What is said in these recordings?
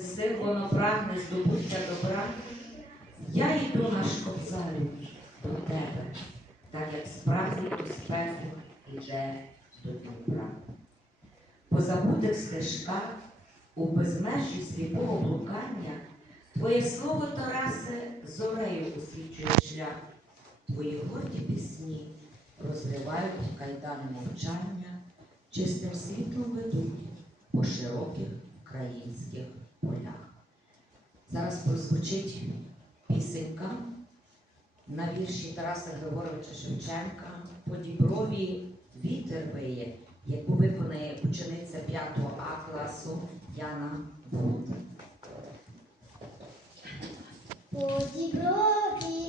Син воно прагне здобуття добра, я йду наш кобзарю до тебе, так як справді у іде до Дніпра. По забутих стежках, у безмежі сліпого блукання, Твоє слово, Тарасе, зорею освічує шлях, Твої горді пісні розривають кайдани мовчання, чистим світлом ведуть по широких українських полях. Зараз прозвучить пісенька на вірші Тараса Григоровича Шевченка по діброві вітер виє, яку виконає учениця 5 А класу Яна Вуд. По діброві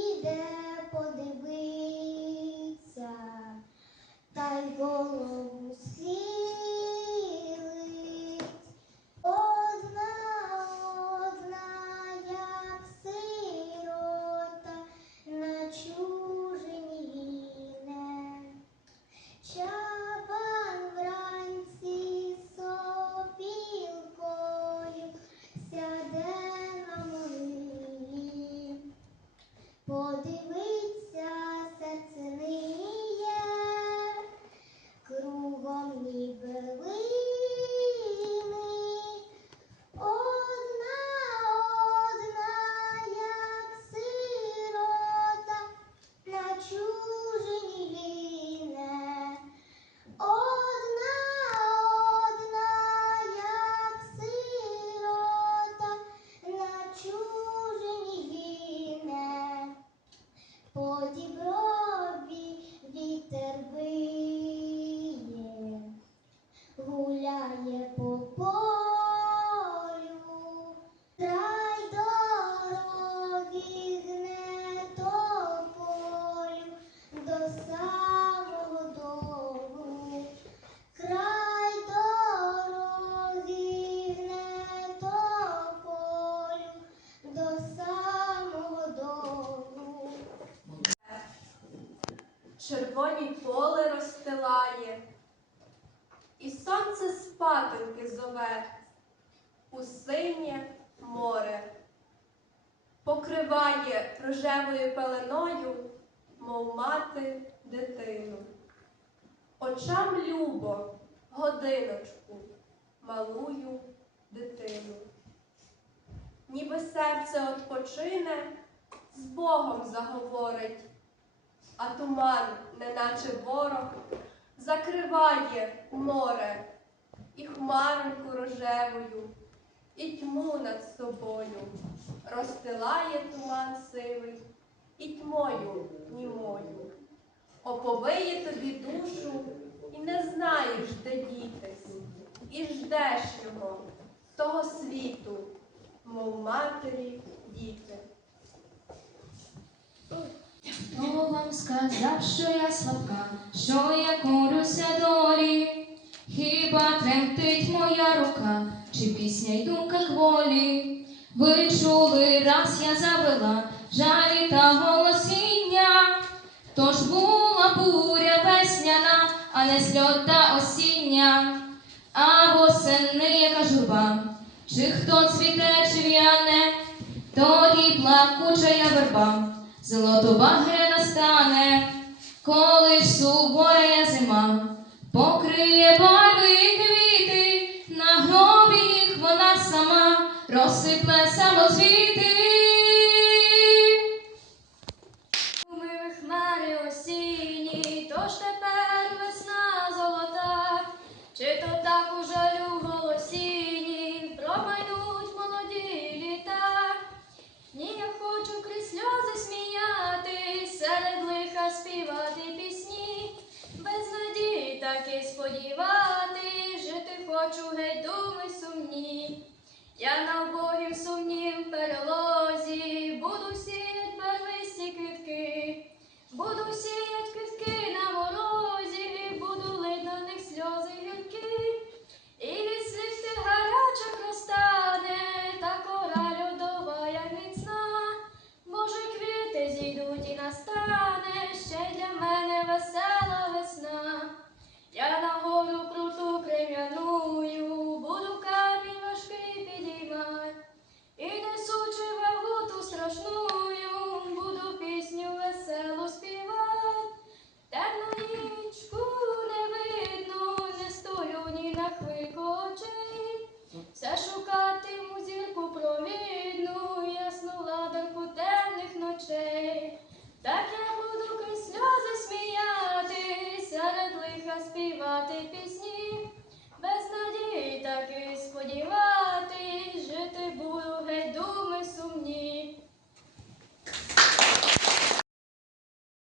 Іде подивиться, та й голову червоні поле розстилає, і сонце спатоньки зове у синє море, покриває рожевою пеленою, мов мати дитину. Очам любо годиночку, малую дитину. Ніби серце odpoczyне, з Богом заговорить а туман, неначе ворог, закриває море і хмаринку рожевою, і тьму над собою, розстилає туман сивий, і тьмою німою. Оповиє тобі душу, і не знаєш, де дітись, і ждеш його, того світу, мов матері діти. Хто вам сказав, що я слабка, що я корюся долі? Хіба тремтить моя рука, чи пісня й думка хволі? Ви чули, раз я завела жалі та голосіння, тож була буря весняна, а не сльота осіння, а восени яка журба, чи хто цвіте, чи в'яне, тоді плакуча я верба золотова грена стане, коли ж суворе зима покриє барви і квіти, на гробі їх вона сама розсипле самозвіт. Yeah, now. все шукатиму зірку провідну, ясну ладанку темних ночей. Так я буду крізь сльози сміяти, серед лиха співати пісні, без надії так і сподівати.